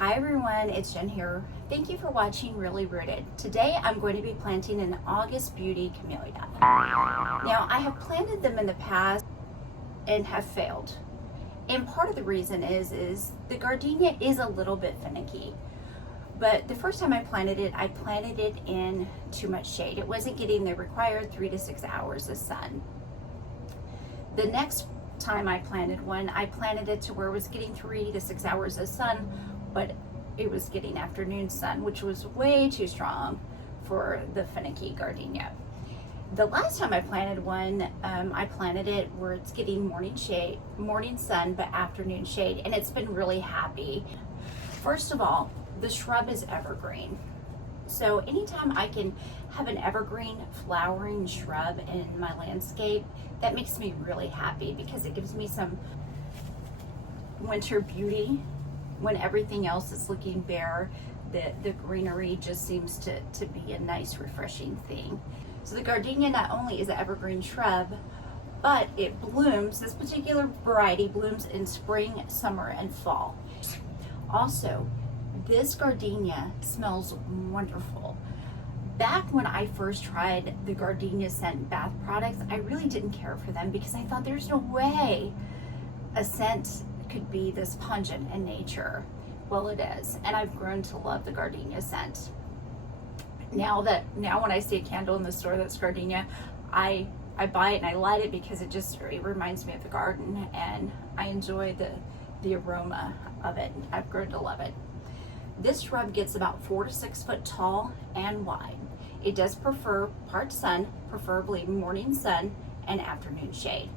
Hi everyone, it's Jen here. Thank you for watching Really Rooted. Today I'm going to be planting an August Beauty Camellia. Now I have planted them in the past and have failed. And part of the reason is the gardenia is a little bit finicky. But the first time I planted it in too much shade. It wasn't getting the required 3 to 6 hours of sun. The next time I planted one, I planted it to where it was getting 3 to 6 hours of sun, but it was getting afternoon sun, which was way too strong for the finicky gardenia. The last time I planted one, I planted it where it's getting morning sun, but afternoon shade, and it's been really happy. First of all, the shrub is evergreen. So anytime I can have an evergreen flowering shrub in my landscape, that makes me really happy because it gives me some winter beauty. When everything else is looking bare, the greenery just seems to be a nice, refreshing thing. So the gardenia not only is an evergreen shrub, but it blooms, this particular variety blooms in spring, summer, and fall. Also, this gardenia smells wonderful. Back when I first tried the gardenia scent bath products, I really didn't care for them because I thought there's no way a scent could be this pungent in nature. Well, it is, and I've grown to love the gardenia scent. Now when I see a candle in the store that's gardenia, I buy it and I light it because it reminds me of the garden, and I enjoy the aroma of it. I've grown to love it. This shrub gets about 4 to 6 foot tall and wide. It does prefer part sun, preferably morning sun and afternoon shade.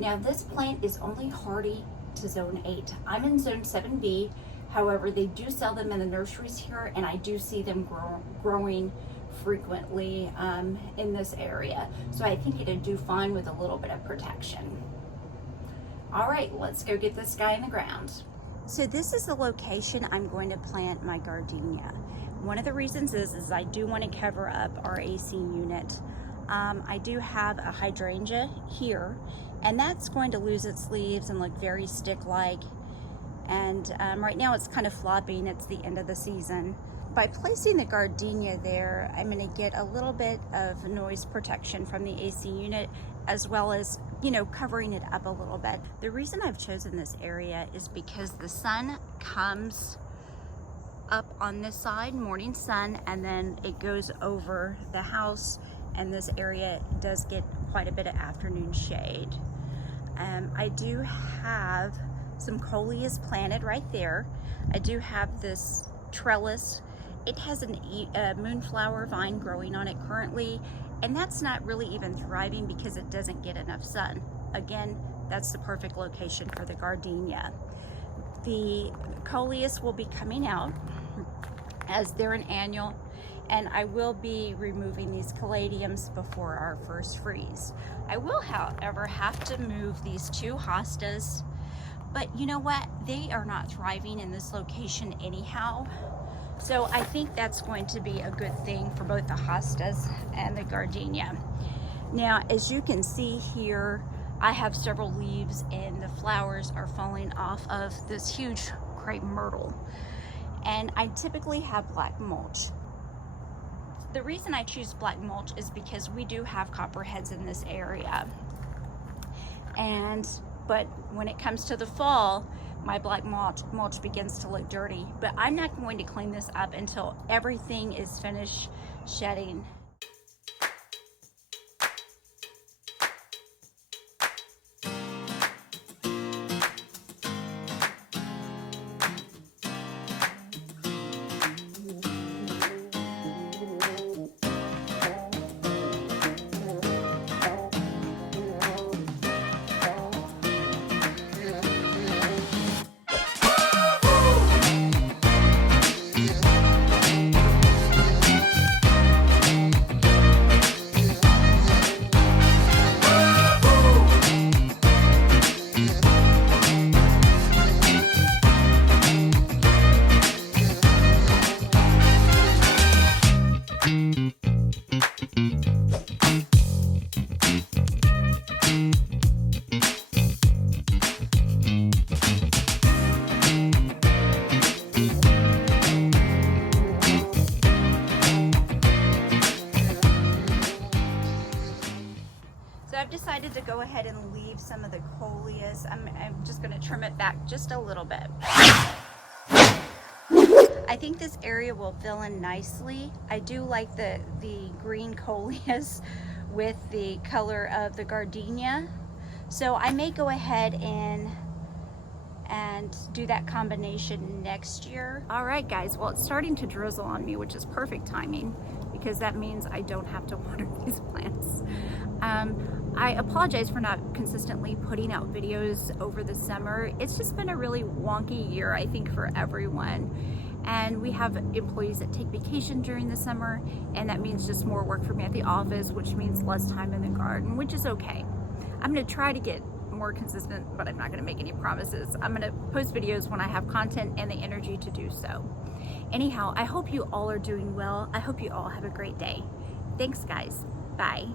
Now this plant is only hardy to zone 8. I'm in zone 7B. However, they do sell them in the nurseries here, and I do see them growing frequently in this area. So I think it'd do fine with a little bit of protection. All right, let's go get this guy in the ground. So this is the location I'm going to plant my gardenia. One of the reasons is I do want to cover up our AC unit. I do have a hydrangea here, and that's going to lose its leaves and look very stick-like. And right now it's kind of flopping. It's the end of the season. By placing the gardenia there, I'm going to get a little bit of noise protection from the AC unit, as well as, covering it up a little bit. The reason I've chosen this area is because the sun comes up on this side, morning sun, and then it goes over the house, and this area does get quite a bit of afternoon shade. I do have some coleus planted right there. I do have this trellis. It has a moonflower vine growing on it currently, and that's not really even thriving because it doesn't get enough sun. Again, that's the perfect location for the gardenia. The coleus will be coming out as they're an annual, and I will be removing these caladiums before our first freeze. I will, however, have to move these 2 hostas, but you know what? They are not thriving in this location anyhow. So I think that's going to be a good thing for both the hostas and the gardenia. Now, as you can see here, I have several leaves and the flowers are falling off of this huge crepe myrtle. And I typically have black mulch. The reason I choose black mulch is because we do have copperheads in this area. But when it comes to the fall, my black mulch begins to look dirty. But I'm not going to clean this up until everything is finished shedding. ahead and leave some of the coleus. I'm just gonna trim it back just a little bit. I think this area will fill in nicely. I do like the green coleus with the color of the gardenia. So I may go ahead and do that combination next year. All right, guys, well, it's starting to drizzle on me, which is perfect timing because that means I don't have to water these plants. I apologize for not consistently putting out videos over the summer. It's just been a really wonky year, I think, for everyone. And we have employees that take vacation during the summer, and that means just more work for me at the office, which means less time in the garden, which is okay. I'm gonna try to get more consistent, but I'm not gonna make any promises. I'm gonna post videos when I have content and the energy to do so. Anyhow, I hope you all are doing well. I hope you all have a great day. Thanks, guys. Bye.